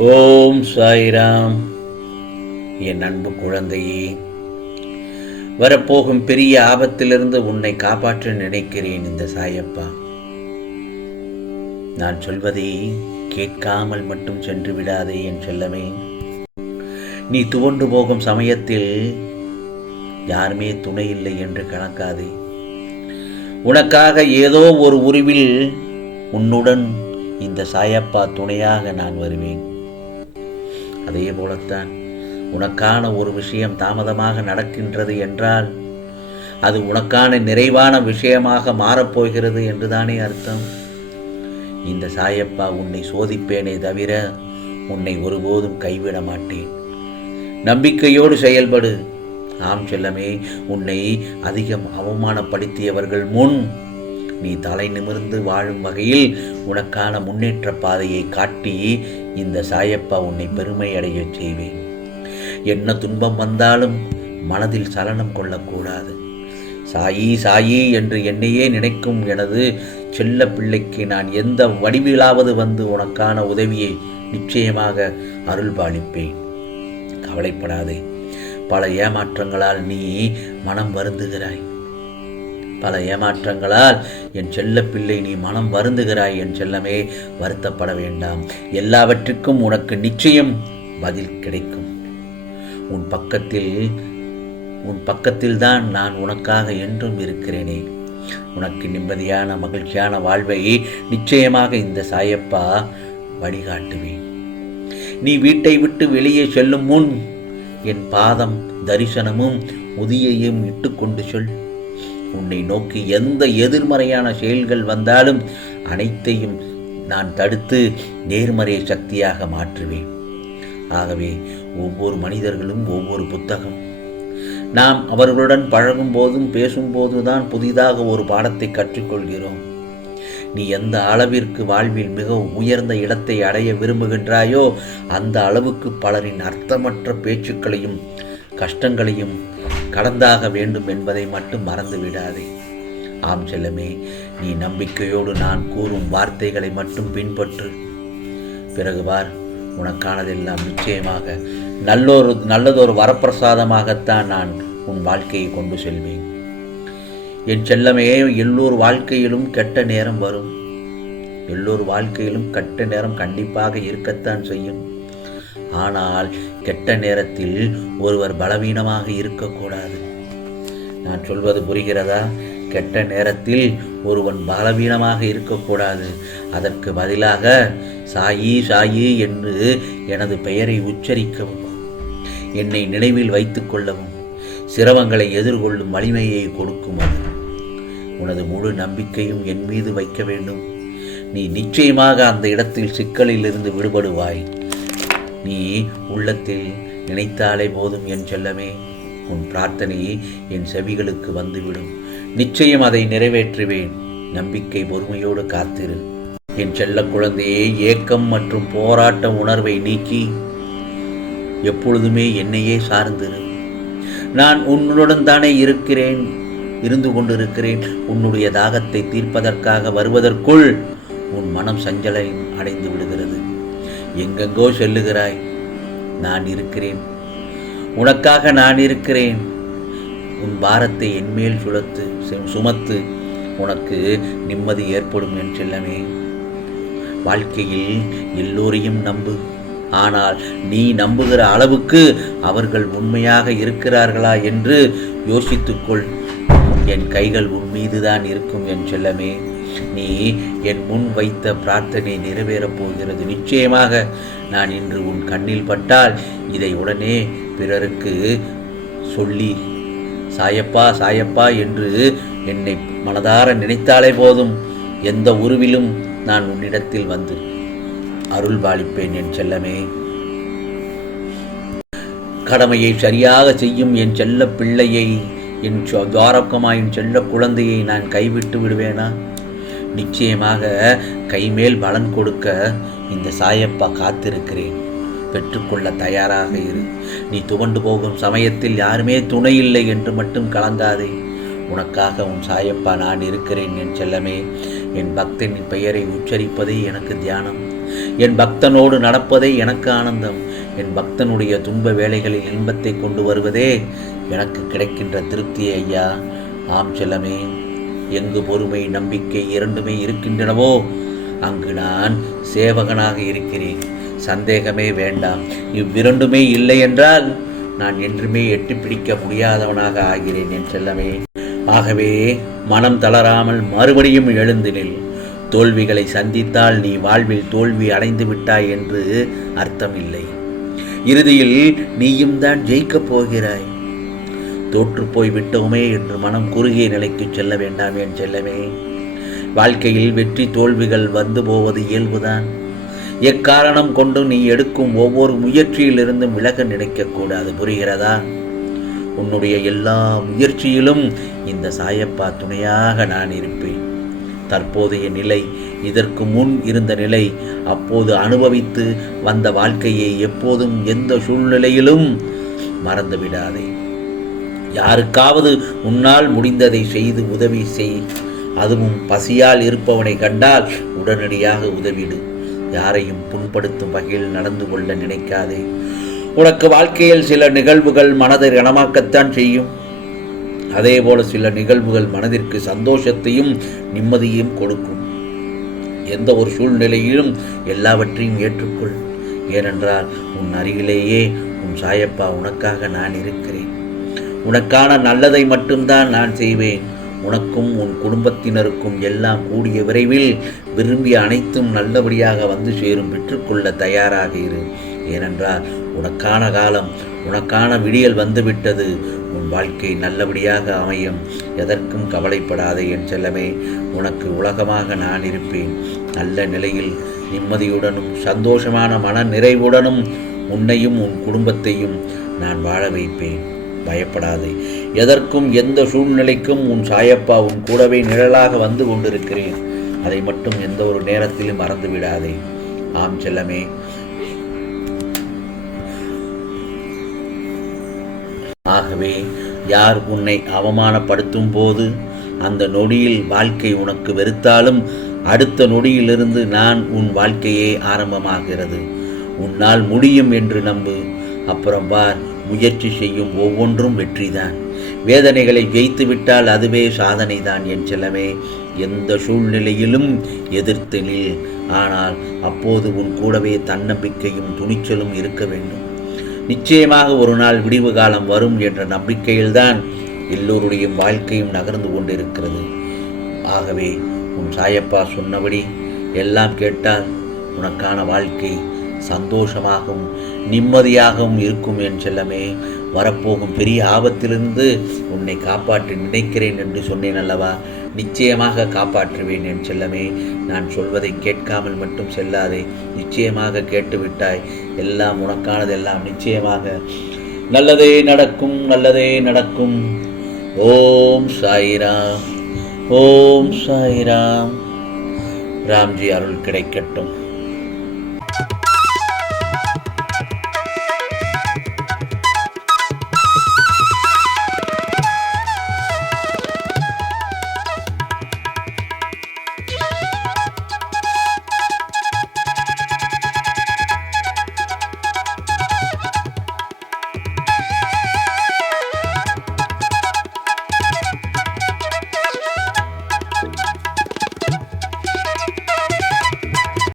ஓம் சாய்ராம். என் அன்பு குழந்தையே, வரப்போகும் பெரிய ஆபத்திலிருந்து உன்னை காப்பாற்ற நினைக்கிறேன் இந்த சாயப்பா. நான் சொல்வதை கேட்காமல் மட்டும் சென்று விடாதே என் செல்லமே. நீ துவண்டு போகும் சமயத்தில் யாருமே துணை இல்லை என்று கணக்காதே. உனக்காக ஏதோ ஒரு உருவில் உன்னுடன் இந்த சாயப்பா துணையாக நான் வருவேன். அதே போலத்தான் உனக்கான ஒரு விஷயம் தாமதமாக நடக்கின்றது என்றால் அது உனக்கான நிறைவான விஷயமாக மாறப்போகிறது என்றுதானே அர்த்தம். இந்த சாயப்பா உன்னை சோதிப்பேனே தவிர உன்னை ஒருபோதும் கைவிட மாட்டேன். நம்பிக்கையோடு செயல்படு. ஆம் செல்லமே, உன்னை அதிகம் அவமானப்படுத்தியவர்கள் முன் நீ தலை நிமிர்ந்து வாழும் வகையில் உனக்கான முன்னேற்ற பாதையை காட்டி இந்த சாயப்பா உன்னை பெருமை அடைய செய்வேன். என்ன துன்பம் வந்தாலும் மனதில் சலனம் கொள்ளக்கூடாது. சாயி சாயி என்று என்னையே நினைக்கும் எனது செல்ல பிள்ளைக்கு நான் எந்த வடிவிலாவது வந்து உனக்கான உதவியை நிச்சயமாக அருள்பாலிப்பேன். கவலைப்படாதே. பல ஏமாற்றங்களால் நீ மனம் வருந்துகிறாய். பல ஏமாற்றங்களால் என் செல்ல பிள்ளை நீ மனம் வருந்துகிறாய். என் செல்லமே, வருத்தப்பட வேண்டாம். எல்லாவற்றுக்கும் உனக்கு நிச்சயம் பதில் கிடைக்கும். உன் பக்கத்தில் தான் நான் உனக்காக என்றும் இருக்கிறேனே. உனக்கு நிம்மதியான மகிழ்ச்சியான வாழ்வை நிச்சயமாக இந்த சாயப்பா வழிகாட்டுவேன். நீ வீட்டை விட்டு வெளியே செல்லும் முன் என் பாதம் தரிசனமும் உதியையும் இட்டுக்கொண்டு சொல். உன்னை நோக்கி எந்த எதிர்மறையான செயல்கள் வந்தாலும் அனைத்தையும் நான் தடுத்து நேர்மறை சக்தியாக மாற்றுவேன். ஆகவே ஒவ்வொரு மனிதர்களும் ஒவ்வொரு புத்தகம். நாம் அவர்களுடன் பழகும் போதும் பேசும்போதுதான் புதிதாக ஒரு பாடத்தை கற்றுக்கொள்கிறோம். நீ எந்த அளவிற்கு வாழ்வில் மிக உயர்ந்த இடத்தை அடைய விரும்புகின்றாயோ அந்த அளவுக்கு பலரின் அர்த்தமற்ற பேச்சுக்களையும் கஷ்டங்களையும் கடந்தாக வேண்டும் என்பதை மட்டும் மறந்து விடாதே. ஆம் செல்லமே, நீ நம்பிக்கையோடு நான் கூறும் வார்த்தைகளை மட்டும் பின்பற்று. பிறகு பார், உனக்கானதெல்லாம் நிச்சயமாக நல்லதொரு வரப்பிரசாதமாகத்தான் நான் உன் வாழ்க்கையை கொண்டு செல்வேன். என் செல்லமே, எல்லோர் வாழ்க்கையிலும் கெட்ட நேரம் வரும். எல்லோர் வாழ்க்கையிலும் கெட்ட நேரம் கண்டிப்பாக இருக்கத்தான் செய்யும். ஆனால் கெட்ட நேரத்தில் ஒருவர் பலவீனமாக இருக்கக்கூடாது. நான் சொல்வது புரிகிறதா? கெட்ட நேரத்தில் ஒருவன் பலவீனமாக இருக்கக்கூடாது. அதற்கு பதிலாக சாயி சாயி என்று எனது பெயரை உச்சரிக்கவும், என்னை நினைவில் வைத்துக் கொள்ளவும், சிரமங்களை எதிர்கொள்ளும் வலிமையை கொடுக்கும். உனது முழு நம்பிக்கையும் என் மீது வைக்க வேண்டும். நீ நிச்சயமாக அந்த இடத்தில் சிக்கலில் இருந்து விடுபடுவாய். நீ உள்ளத்தில் நினைத்தாலே போதும் என் செல்லமே. உன் பிரார்த்தனை என் செவிகளுக்கு வந்துவிடும். நிச்சயம் அதை நிறைவேற்றுவேன். நம்பிக்கை பொறுமையோடு காத்திரு. என் செல்ல குழந்தையே, ஏக்கம் மற்றும் போராட்ட உணர்வை நீக்கி எப்பொழுதுமே என்னையே சார்ந்திரு. நான் உன்னுடன் தானே இருந்து கொண்டிருக்கிறேன். உன்னுடைய தாகத்தை தீர்ப்பதற்காக வருவதற்குள் உன் மனம் சஞ்சலை அடைந்து விடுகிறது. எங்கெங்கோ செல்லுகிறாய். நான் இருக்கிறேன். உனக்காக நான் இருக்கிறேன். உன் பாரத்தை என்மேல் சுமத்து உனக்கு நிம்மதி ஏற்படும் என் செல்லமே. வாழ்க்கையில் எல்லோரையும் நம்பு. ஆனால் நீ நம்புகிற அளவுக்கு அவர்கள் உண்மையாக இருக்கிறார்களா என்று யோசித்துக்கொள். என் கைகள் உன் மீதுதான் இருக்கும் என் செல்லமே. நீ என் முன் வைத்த பிரார்த்தனை நிறைவேறப் போகிறது. நிச்சயமாக நான் இன்று உன் கண்ணில் பட்டால் இதை உடனே பிறருக்கு சொல்லி சாயப்பா சாயப்பா என்று என்னை மனதார நினைத்தாலே போதும், எந்த உருவிலும் நான் உன்னிடத்தில் வந்து அருள் பாலிப்பேன் என் செல்லமே. கடமையை சரியாக செய்யும் என் செல்ல பிள்ளையை, என் துவாரகமாய் என் செல்ல குழந்தையை நான் கைவிட்டு விடுவேனா? நிச்சயமாக கைமேல் பலன் கொடுக்க இந்த சாயப்பா காத்திருக்கிறேன். பெற்றுக்கொள்ள தயாராக இரு. நீ துவண்டு போகும் சமயத்தில் யாருமே துணை இல்லை என்று மட்டும் கலங்காதே. உனக்காக உன் சாயப்பா நான் இருக்கிறேன் என் செல்லமே. என் பக்தனின் பெயரை உச்சரிப்பதே எனக்கு தியானம். என் பக்தனோடு நடப்பதே எனக்கு ஆனந்தம். என் பக்தனுடைய துன்ப வேளைகளில் இன்பத்தை கொண்டு வருவதே எனக்கு கிடைக்கின்ற திருப்தி ஐயா. ஆம் செல்லமே, எங்கு பொறுமை நம்பிக்கை இரண்டுமே இருக்கின்றனவோ அங்கு நான் சேவகனாக இருக்கிறேன். சந்தேகமே வேண்டாம். இவ்விரண்டுமே இல்லை என்றால் நான் என்றுமே எட்டி பிடிக்க முடியாதவனாக ஆகிறேன் என் செல்லமே. ஆகவே மனம் தளராமல் மறுபடியும் எழுந்து நில். தோல்விகளை சந்தித்தால் நீ வாழ்வில் தோல்வி அடைந்து விட்டாய் என்று அர்த்தம் இல்லை. இறுதியில் நீயும் தான் ஜெயிக்கப் போகிறாய். தோற்று போய் விட்டோமே என்று மனம் குறுகிய நிலைக்கு செல்ல வேண்டாம் என் செல்லமே. வாழ்க்கையில் வெற்றி தோல்விகள் வந்து போவது இயல்புதான். எக்காரணம் கொண்டு நீ எடுக்கும் ஒவ்வொரு முயற்சியிலிருந்தும் விலக நினைக்கக்கூடாது. புரிகிறதா? உன்னுடைய எல்லா முயற்சியிலும் இந்த சாயப்பா துணையாக நான் இருப்பேன். தற்போதைய நிலை இதற்கு முன் இருந்த நிலை, அப்போது அனுபவித்து வந்த வாழ்க்கையை எப்போதும் எந்த சூழ்நிலையிலும் மறந்து விடாதே. யாருக்காவது உன்னால் முடிந்ததை செய்து உதவி செய். அதுவும் பசியால் இருப்பவனை கண்டால் உடனடியாக உதவிடு. யாரையும் புண்படுத்தும் வகையில் நடந்து கொள்ள நினைக்காதே. உனக்கு வாழ்க்கையில் சில நிகழ்வுகள் மனதை ரணமாக்கத்தான் செய்யும். அதேபோல சில நிகழ்வுகள் மனதிற்கு சந்தோஷத்தையும் நிம்மதியும் கொடுக்கும். எந்த ஒரு சூழ்நிலையிலும் எல்லாவற்றையும் ஏற்றுக்கொள். ஏனென்றால் உன் அருகிலேயே உன் சாயப்பா உனக்காக நான் இருக்கிறேன். உனக்கான நல்லதை மட்டும்தான் நான் செய்வேன். உனக்கும் உன் குடும்பத்தினருக்கும் எல்லாம் கூடிய விரைவில் விரும்பிய அனைத்தும் நல்லபடியாக வந்து சேரும். பெற்றுக்கொள்ள தயாராக இரு. ஏனென்றால் உனக்கான காலம், உனக்கான விடியல் வந்துவிட்டது. உன் வாழ்க்கை நல்லபடியாக அமையும். எதற்கும் கவலைப்படாதே என் செல்லமே. உனக்கு உலகமாக நான் இருப்பேன். நல்ல நிலையில் நிம்மதியுடனும் சந்தோஷமான மன நிறைவுடனும் உன்னையும் உன் குடும்பத்தையும் நான் வாழ வைப்பேன். பயப்படாதே. எதற்கும் எந்த சூழ்நிலைக்கும் உன் சாயப்பா உன் கூடவே நிழலாக வந்து கொண்டிருக்கிறேன். அதை மட்டும் எந்த ஒரு நேரத்திலும் மறந்து விடாதே. ஆம் செல்லமே. ஆகவே யார் உன்னை அவமானப்படுத்தும் போது அந்த நொடியில் வாழ்க்கை உனக்கு வெறுத்தாலும் அடுத்த நொடியிலிருந்து நான் உன் வாழ்க்கையே ஆரம்பமாகிறது. உன்னால் முடியும் என்று நம்பு. அப்புறம் பார், முயற்சி செய்யும் ஒவ்வொன்றும் வெற்றிதான். வேதனைகளை ஜெயித்து விட்டால் அதுவே சாதனை தான் என் செல்லமே. எந்த சூழ்நிலையிலும் எதிர்த்து நில். ஆனால் அப்போது உன் கூடவே தன்னம்பிக்கையும் துணிச்சலும் இருக்க வேண்டும். நிச்சயமாக ஒரு நாள் விடிவு காலம் வரும் என்ற நம்பிக்கையில்தான் எல்லோருடைய வாழ்க்கையும் நகர்ந்து கொண்டிருக்கிறது. ஆகவே உன் சாயப்பா சொன்னபடி எல்லாம் கேட்டால் உனக்கான வாழ்க்கை சந்தோஷமாகவும் நிம்மதியாகவும் இருக்கும் என் செல்லமே. வரப்போகும் பெரிய ஆபத்திலிருந்து உன்னை காப்பாற்றி நினைக்கிறேன் என்று சொன்னேன் அல்லவா? நிச்சயமாக காப்பாற்றுவேன் என் செல்லமே. நான் சொல்வதை கேட்காமல் மட்டும் செல்லாதே. நிச்சயமாக கேட்டுவிட்டாய். எல்லாம் உனக்கானதெல்லாம் நிச்சயமாக நல்லதே நடக்கும், நல்லதே நடக்கும். ஓம் சாய்ராம், ஓம் சாய்ராம். ராம்ஜி அருள் கிடைக்கட்டும்.